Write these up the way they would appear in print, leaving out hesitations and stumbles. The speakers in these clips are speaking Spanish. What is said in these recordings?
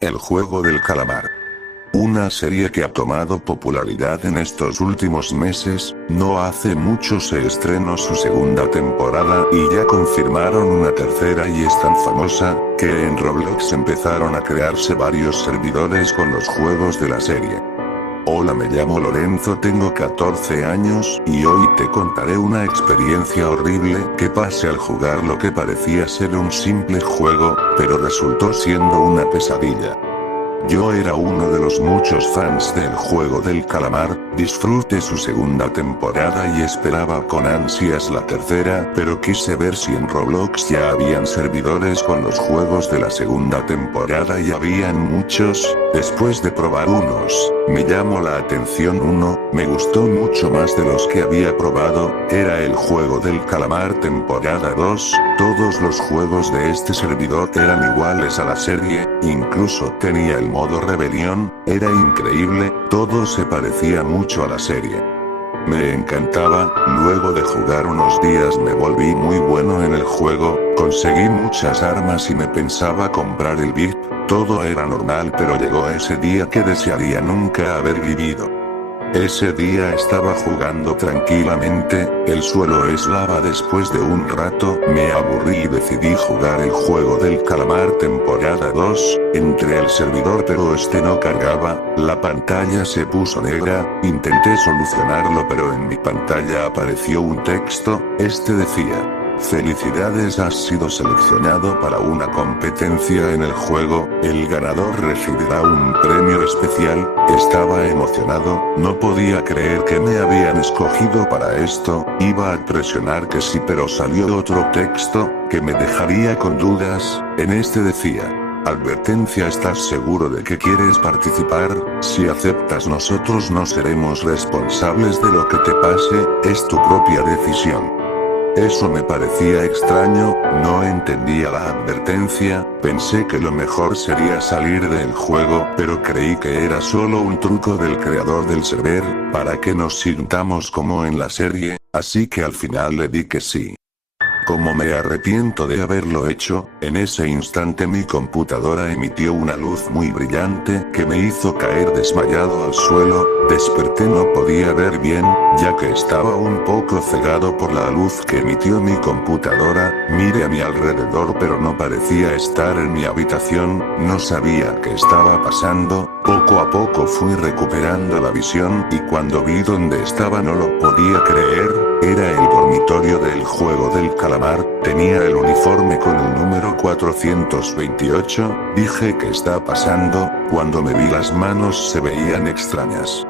El juego del calamar. Una serie que ha tomado popularidad en estos últimos meses, no hace mucho se estrenó su segunda temporada y ya confirmaron una tercera y es tan famosa, que en Roblox empezaron a crearse varios servidores con los juegos de la serie. Hola, me llamo Lorenzo, tengo 14 años, y hoy te contaré una experiencia horrible que pasé al jugar lo que parecía ser un simple juego, pero resultó siendo una pesadilla. Yo era uno de los muchos fans del juego del calamar, disfruté su segunda temporada y esperaba con ansias la tercera, pero quise ver si en Roblox ya habían servidores con los juegos de la segunda temporada y habían muchos. Después de probar unos, me llamó la atención uno, me gustó mucho más de los que había probado, era el juego del calamar temporada 2, todos los juegos de este servidor eran iguales a la serie, incluso tenía el modo rebelión, era increíble, todo se parecía mucho a la serie. Me encantaba, luego de jugar unos días me volví muy bueno en el juego, conseguí muchas armas y me pensaba comprar el VIP, todo era normal, pero llegó ese día que desearía nunca haber vivido. Ese día estaba jugando tranquilamente, el suelo es lava. Después de un rato, me aburrí y decidí jugar el juego del calamar temporada 2, entré al servidor pero este no cargaba, la pantalla se puso negra, intenté solucionarlo pero en mi pantalla apareció un texto, este decía: "Felicidades, has sido seleccionado para una competencia en el juego, el ganador recibirá un premio especial". Estaba emocionado, no podía creer que me habían escogido para esto, iba a presionar que sí pero salió otro texto, que me dejaría con dudas, en este decía: "Advertencia, ¿estás seguro de que quieres participar? Si aceptas nosotros no seremos responsables de lo que te pase, es tu propia decisión". Eso me parecía extraño, no entendía la advertencia, pensé que lo mejor sería salir del juego, pero creí que era solo un truco del creador del server, para que nos sintamos como en la serie, así que al final le di que sí. Como me arrepiento de haberlo hecho, en ese instante mi computadora emitió una luz muy brillante que me hizo caer desmayado al suelo, desperté, no podía ver bien, ya que estaba un poco cegado por la luz que emitió mi computadora, miré a mi alrededor pero no parecía estar en mi habitación, no sabía qué estaba pasando, poco a poco fui recuperando la visión y cuando vi dónde estaba no lo podía creer, era el dormitorio del juego del calamar, tenía el uniforme con el número 428, dije ¿qué está pasando? Cuando me vi las manos se veían extrañas.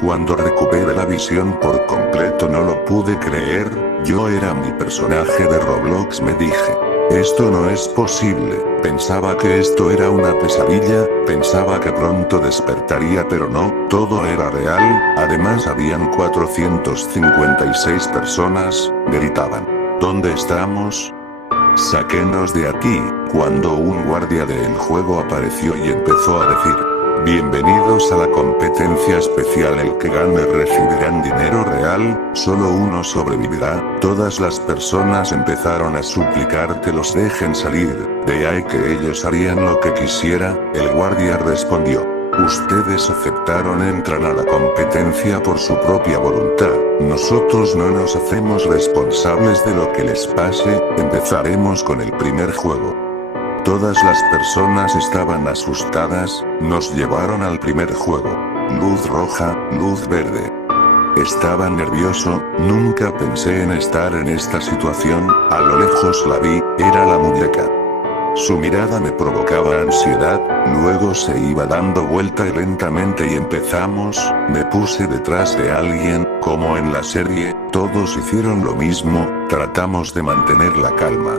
Cuando recuperé la visión por completo no lo pude creer, yo era mi personaje de Roblox, me dije. Esto no es posible, pensaba que esto era una pesadilla, pensaba que pronto despertaría pero no, todo era real, además habían 456 personas, gritaban: "¿Dónde estamos? Sáquenos de aquí", cuando un guardia del juego apareció y empezó a decir: "Bienvenidos a la competencia especial, el que gane recibirán dinero real, solo uno sobrevivirá". Todas las personas empezaron a suplicar que los dejen salir, de ahí que ellos harían lo que quisiera. El guardia respondió: "Ustedes aceptaron entrar a la competencia por su propia voluntad, nosotros no nos hacemos responsables de lo que les pase, empezaremos con el primer juego". Todas las personas estaban asustadas, nos llevaron al primer juego. Luz roja, luz verde. Estaba nervioso, nunca pensé en estar en esta situación, a lo lejos la vi, era la muñeca. Su mirada me provocaba ansiedad, luego se iba dando vuelta lentamente y empezamos, me puse detrás de alguien, como en la serie, todos hicieron lo mismo, tratamos de mantener la calma.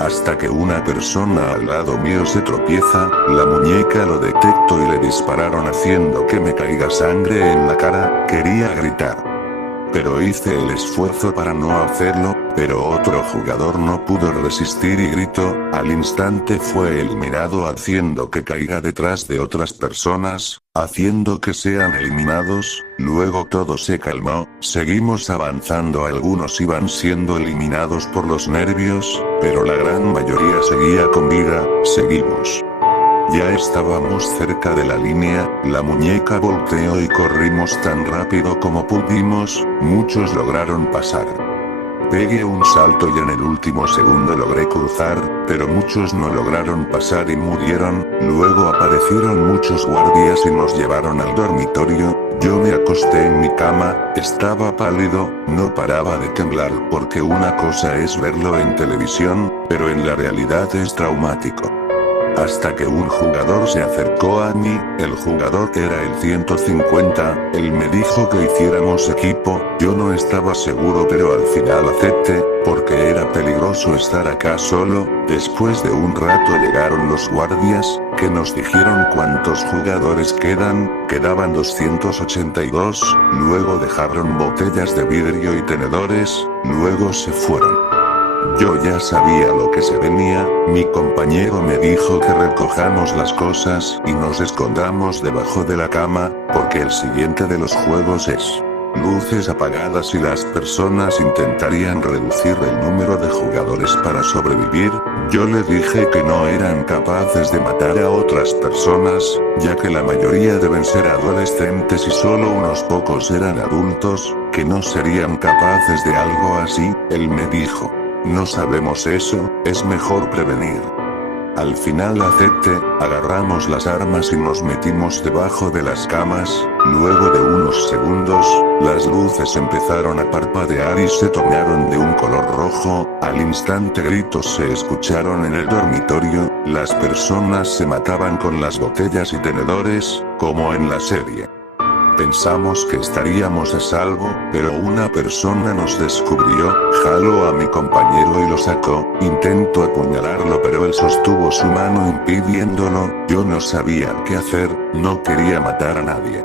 Hasta que una persona al lado mío se tropieza, la muñeca lo detectó y le dispararon haciendo que me caiga sangre en la cara, quería gritar. Pero hice el esfuerzo para no hacerlo, pero otro jugador no pudo resistir y gritó, al instante fue eliminado haciendo que caiga detrás de otras personas, haciendo que sean eliminados, luego todo se calmó, seguimos avanzando, algunos iban siendo eliminados por los nervios, pero la gran mayoría seguía con vida, seguimos. Ya estábamos cerca de la línea, la muñeca volteó y corrimos tan rápido como pudimos, muchos lograron pasar. Pegué un salto y en el último segundo logré cruzar, pero muchos no lograron pasar y murieron. Luego aparecieron muchos guardias y nos llevaron al dormitorio. Yo me acosté en mi cama, estaba pálido, no paraba de temblar porque una cosa es verlo en televisión, pero en la realidad es traumático. Hasta que un jugador se acercó a mí, el jugador era el 150, él me dijo que hiciéramos equipo, yo no estaba seguro pero al final acepté, porque era peligroso estar acá solo. Después de un rato llegaron los guardias, que nos dijeron cuántos jugadores quedaban 282, luego dejaron botellas de vidrio y tenedores, luego se fueron. Yo ya sabía lo que se venía, mi compañero me dijo que recojamos las cosas y nos escondamos debajo de la cama, porque el siguiente de los juegos es luces apagadas y las personas intentarían reducir el número de jugadores para sobrevivir. Yo le dije que no eran capaces de matar a otras personas, ya que la mayoría deben ser adolescentes y solo unos pocos eran adultos, que no serían capaces de algo así. Él me dijo: no sabemos eso, es mejor prevenir. Al final acepté, agarramos las armas y nos metimos debajo de las camas. Luego de unos segundos, las luces empezaron a parpadear y se tornaron de un color rojo. Al instante gritos se escucharon en el dormitorio, las personas se mataban con las botellas y tenedores, como en la serie. Pensamos que estaríamos a salvo, pero una persona nos descubrió, jaló a mi compañero y lo sacó, intentó apuñalarlo pero él sostuvo su mano impidiéndolo. Yo no sabía qué hacer, no quería matar a nadie.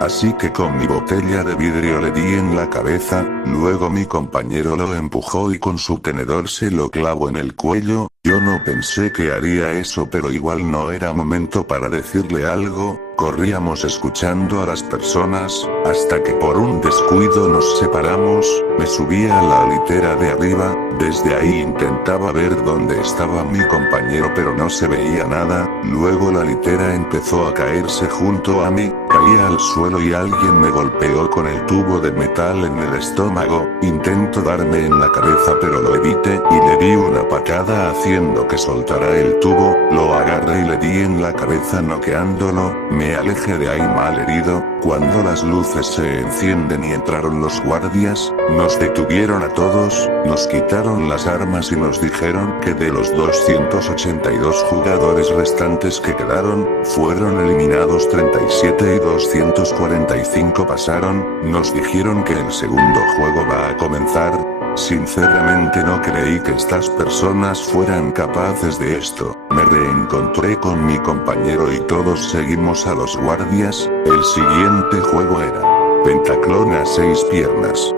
Así que con mi botella de vidrio le di en la cabeza, luego mi compañero lo empujó y con su tenedor se lo clavó en el cuello. Yo no pensé que haría eso pero igual no era momento para decirle algo. Corríamos escuchando a las personas, hasta que por un descuido nos separamos. Me subí a la litera de arriba, desde ahí intentaba ver dónde estaba mi compañero pero no se veía nada. Luego la litera empezó a caerse junto a mí, caía al suelo y alguien me golpeó con el tubo de metal en el estómago. Intento darme en la cabeza pero lo evité y le di una patada haciendo que soltara el tubo, lo agarré y le di en la cabeza noqueándolo. Me alejé de ahí mal herido. Cuando las luces se encienden y entraron los guardias, nos detuvieron a todos, nos quitaron las armas y nos dijeron que de los 282 jugadores restantes que quedaron, fueron eliminados 37 y 245 pasaron. Nos dijeron que el segundo juego va a comenzar. Sinceramente no creí que estas personas fueran capaces de esto. Me reencontré con mi compañero y todos seguimos a los guardias. El siguiente juego era Pentaclón a 6 piernas.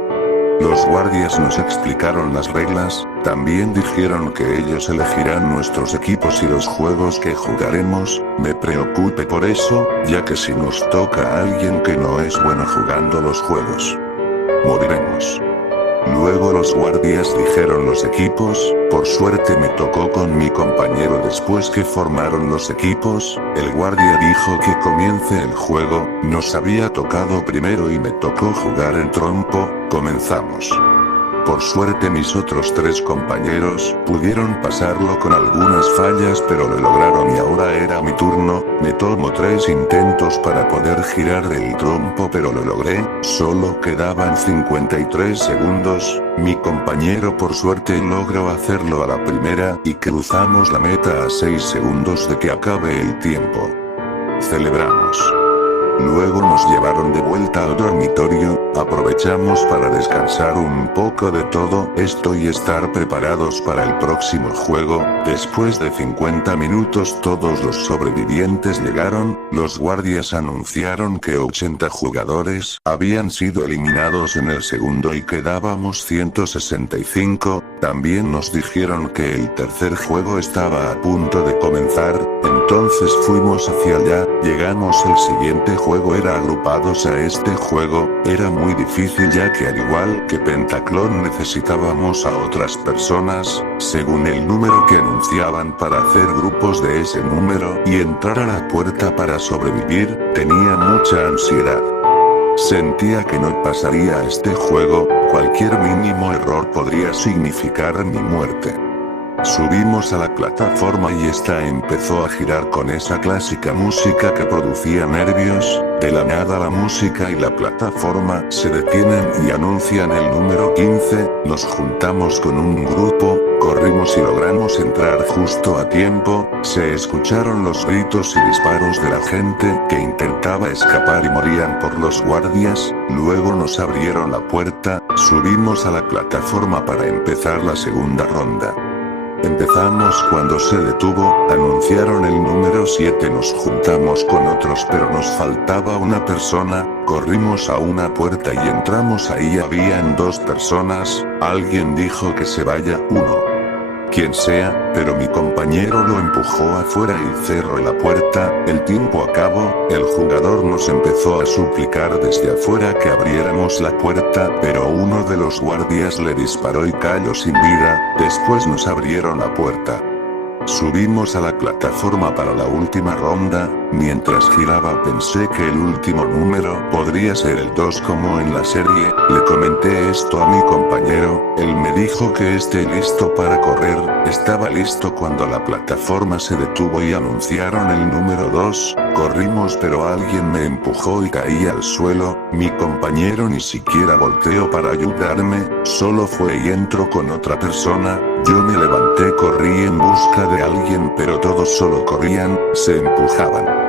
Los guardias nos explicaron las reglas, también dijeron que ellos elegirán nuestros equipos y los juegos que jugaremos. Me preocupé por eso, ya que si nos toca a alguien que no es bueno jugando los juegos, moriremos. Luego los guardias dijeron los equipos, por suerte me tocó con mi compañero después que formaron los equipos. El guardia dijo que comience el juego, nos había tocado primero y me tocó jugar en trompo. Comenzamos. Por suerte mis otros 3 compañeros pudieron pasarlo con algunas fallas pero lo lograron y ahora era mi turno. Me tomó 3 intentos para poder girar el trompo pero lo logré, solo quedaban 53 segundos. Mi compañero por suerte logró hacerlo a la primera y cruzamos la meta a 6 segundos de que acabe el tiempo. Celebramos. Luego nos llevaron de vuelta al dormitorio, aprovechamos para descansar un poco de todo esto y estar preparados para el próximo juego. Después de 50 minutos todos los sobrevivientes llegaron, los guardias anunciaron que 80 jugadores habían sido eliminados en el segundo y quedábamos 165, también nos dijeron que el tercer juego estaba a punto de comenzar, entonces fuimos hacia allá, llegamos al siguiente juego era agrupados a este juego, era muy difícil ya que al igual que Pentaclón necesitábamos a otras personas, según el número que anunciaban para hacer grupos de ese número y entrar a la puerta para sobrevivir, tenía mucha ansiedad. Sentía que no pasaría a este juego, cualquier mínimo error podría significar mi muerte. Subimos a la plataforma y esta empezó a girar con esa clásica música que producía nervios, de la nada la música y la plataforma se detienen y anuncian el número 15, nos juntamos con un grupo, corrimos y logramos entrar justo a tiempo, se escucharon los gritos y disparos de la gente que intentaba escapar y morían por los guardias, luego nos abrieron la puerta, subimos a la plataforma para empezar la segunda ronda. Empezamos cuando se detuvo, anunciaron el número 7, nos juntamos con otros pero nos faltaba una persona, corrimos a una puerta y entramos, ahí habían 2 personas, alguien dijo que se vaya uno. Quien sea, pero mi compañero lo empujó afuera y cerró la puerta, el tiempo acabó, el jugador nos empezó a suplicar desde afuera que abriéramos la puerta, pero uno de los guardias le disparó y cayó sin vida, después nos abrieron la puerta. Subimos a la plataforma para la última ronda, mientras giraba pensé que el último número podría ser el 2 como en la serie, le comenté esto a mi compañero, él me dijo que esté listo para correr, estaba listo cuando la plataforma se detuvo y anunciaron el número 2, corrimos pero alguien me empujó y caí al suelo, mi compañero ni siquiera volteó para ayudarme, solo fue y entró con otra persona. Yo me levanté, corrí en busca de alguien pero todos solo corrían, se empujaban.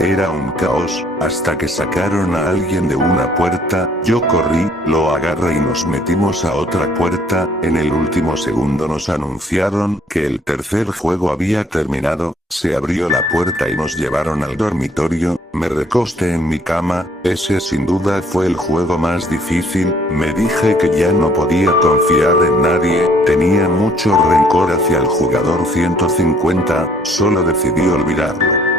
Era un caos, hasta que sacaron a alguien de una puerta, yo corrí, lo agarré y nos metimos a otra puerta, en el último segundo nos anunciaron que el tercer juego había terminado, se abrió la puerta y nos llevaron al dormitorio, me recosté en mi cama, ese sin duda fue el juego más difícil, me dije que ya no podía confiar en nadie, tenía mucho rencor hacia el jugador 150, solo decidí olvidarlo.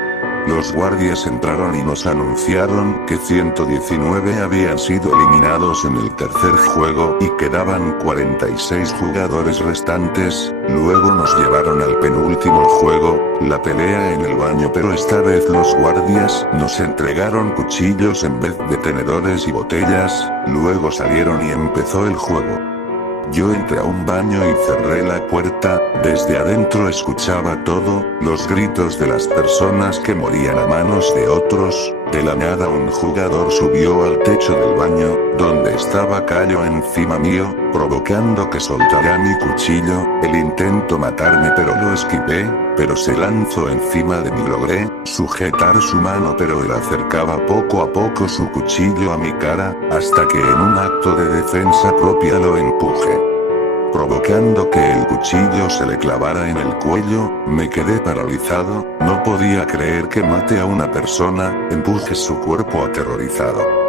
Los guardias entraron y nos anunciaron que 119 habían sido eliminados en el tercer juego y quedaban 46 jugadores restantes, luego nos llevaron al penúltimo juego, la pelea en el baño pero esta vez los guardias nos entregaron cuchillos en vez de tenedores y botellas, luego salieron y empezó el juego. Yo entré a un baño y cerré la puerta, desde adentro escuchaba todo, los gritos de las personas que morían a manos de otros, de la nada un jugador subió al techo del baño, donde estaba cayó encima mío, provocando que soltara mi cuchillo, él intentó matarme pero lo esquivé, pero se lanzó encima de mí, logré sujetar su mano pero él acercaba poco a poco su cuchillo a mi cara, hasta que en un acto de defensa propia lo empujé, provocando que el cuchillo se le clavara en el cuello, me quedé paralizado, no podía creer que maté a una persona, empujé su cuerpo aterrorizado.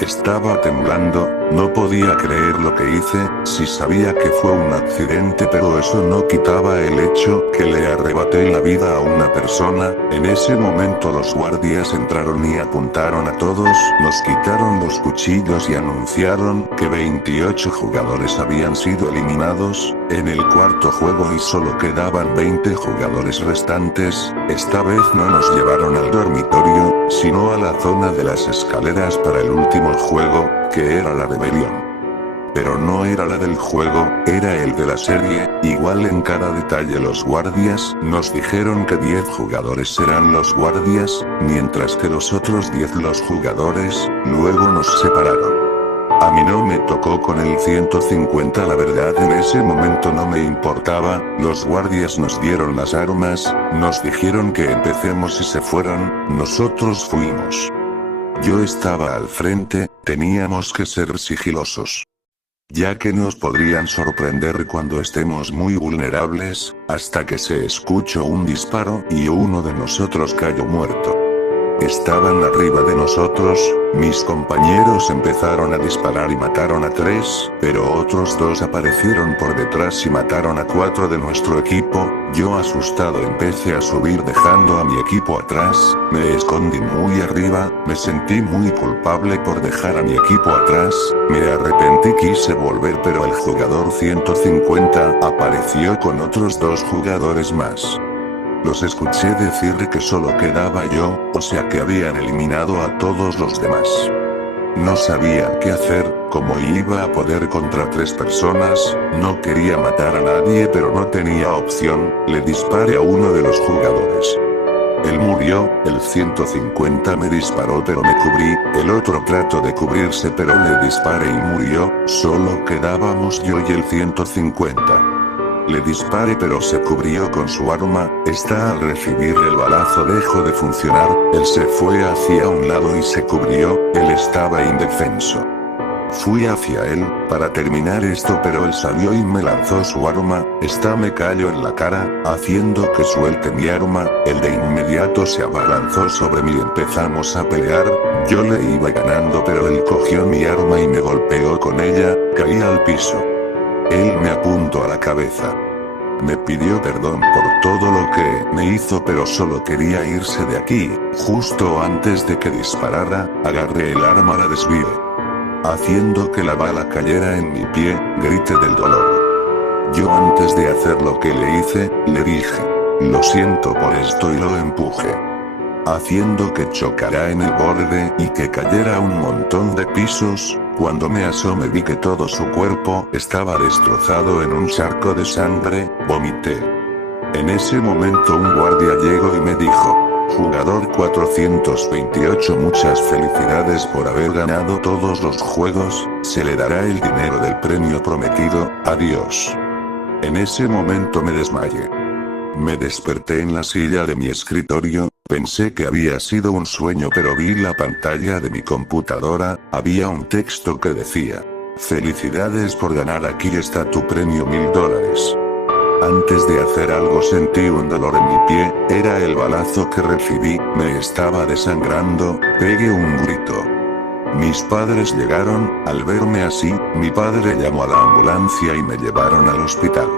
Estaba temblando, no podía creer lo que hice, sí sabía que fue un accidente pero eso no quitaba el hecho que le arrebaté la vida a una persona, en ese momento los guardias entraron y apuntaron a todos, nos quitaron los cuchillos y anunciaron que 28 jugadores habían sido eliminados, en el cuarto juego y solo quedaban 20 jugadores restantes, esta vez no nos llevaron al dormitorio, sino a la zona de las escaleras para el último juego, que era la rebelión. Pero no era la del juego, era el de la serie, igual en cada detalle los guardias, nos dijeron que 10 jugadores serán los guardias, mientras que los otros 10 los jugadores, luego nos separaron. A mí no me tocó con el 150, la verdad en ese momento no me importaba, los guardias nos dieron las armas, nos dijeron que empecemos y se fueron, nosotros fuimos. Yo estaba al frente, teníamos que ser sigilosos, ya que nos podrían sorprender cuando estemos muy vulnerables, hasta que se escuchó un disparo y uno de nosotros cayó muerto. estaban arriba de nosotros. Mis compañeros empezaron a disparar y mataron a 3, pero otros 2 aparecieron por detrás y mataron a 4 de nuestro equipo. Yo asustado empecé a subir dejando a mi equipo atrás, me escondí muy arriba, me sentí muy culpable por dejar a mi equipo atrás, me arrepentí, quise volver, pero el jugador 150 apareció con otros 2 jugadores más. Los escuché decir que solo quedaba yo, o sea que habían eliminado a todos los demás. No sabía qué hacer, cómo iba a poder contra 3 personas, no quería matar a nadie pero no tenía opción, le disparé a uno de los jugadores. Él murió, el 150 me disparó pero me cubrí, el otro trató de cubrirse pero le disparé y murió, solo quedábamos yo y el 150. Le disparé pero se cubrió con su arma, al recibir el balazo dejó de funcionar, él se fue hacia un lado y se cubrió, él estaba indefenso. Fui hacia él, para terminar esto pero él salió y me lanzó su arma, me cayó en la cara, haciendo que suelte mi arma, él de inmediato se abalanzó sobre mí y empezamos a pelear, yo le iba ganando pero él cogió mi arma y me golpeó con ella, caí al piso. Él me apuntó a la cabeza. Me pidió perdón por todo lo que me hizo pero solo quería irse de aquí. Justo antes de que disparara, agarré el arma y la desvié. Haciendo que la bala cayera en mi pie, grité del dolor. Yo antes de hacer lo que le hice, le dije, lo siento por esto y lo empujé. Haciendo que chocara en el borde y que cayera un montón de pisos. Cuando me asomé vi que todo su cuerpo estaba destrozado en un charco de sangre, vomité. En ese momento un guardia llegó y me dijo, jugador 428, muchas felicidades por haber ganado todos los juegos, se le dará el dinero del premio prometido, adiós. En ese momento me desmayé. Me desperté en la silla de mi escritorio, pensé que había sido un sueño pero vi la pantalla de mi computadora, había un texto que decía, felicidades por ganar, aquí está tu premio $1000. Antes de hacer algo sentí un dolor en mi pie, era el balazo que recibí, me estaba desangrando, pegué un grito. Mis padres llegaron, al verme así, mi padre llamó a la ambulancia y me llevaron al hospital.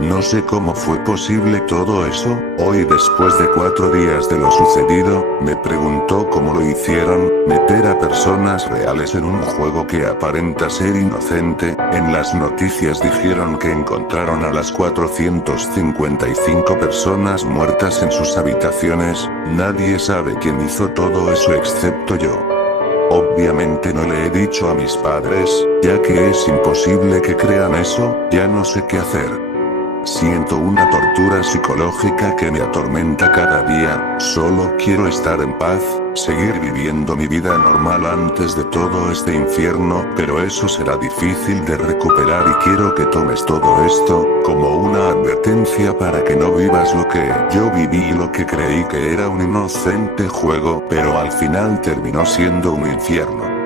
No sé cómo fue posible todo eso, hoy después de 4 días de lo sucedido, me preguntó cómo lo hicieron, meter a personas reales en un juego que aparenta ser inocente, en las noticias dijeron que encontraron a las 455 personas muertas en sus habitaciones, nadie sabe quién hizo todo eso excepto yo. Obviamente no le he dicho a mis padres, ya que es imposible que crean eso, ya no sé qué hacer. Siento una tortura psicológica que me atormenta cada día, solo quiero estar en paz, seguir viviendo mi vida normal antes de todo este infierno, pero eso será difícil de recuperar y quiero que tomes todo esto, como una advertencia para que no vivas lo que yo viví y lo que creí que era un inocente juego, pero al final terminó siendo un infierno.